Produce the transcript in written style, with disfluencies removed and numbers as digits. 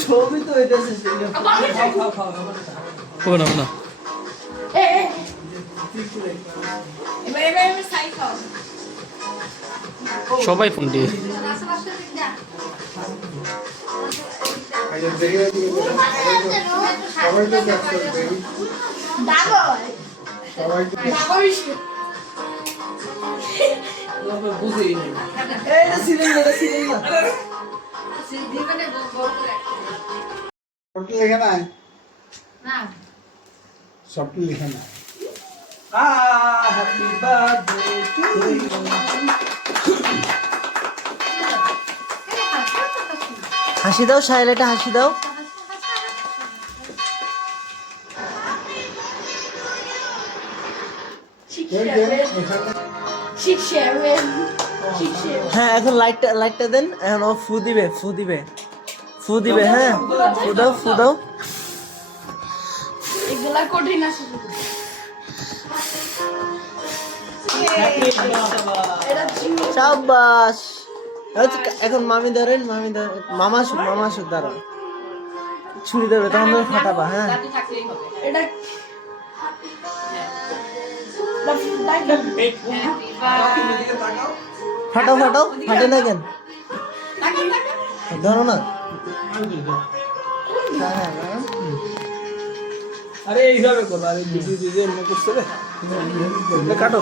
ছবি তো এটা ও না না সবাই ফোন দিয়ে লেখা নাই সবটি লেখা নাই হ্যাপি বার্থডে টু ইউ হাসি দাও সাইলেটা হাসি দাও হ্যাঁ এখন লাইটটা দেন এখন ও ফু দিবে হ্যাঁ ফু দাও এগুলা কঠিন আছে শাবাশ এখন মামি ধরেন মামা সুখ দাঁড়ান ছুরি দেবে তখন তুমি ফাটাবা হ্যাঁ এটা ফাটাও ফাটে না কেন ধরো না আরে এইভাবে করো আরে দিদি এমনি করছে রে কাটো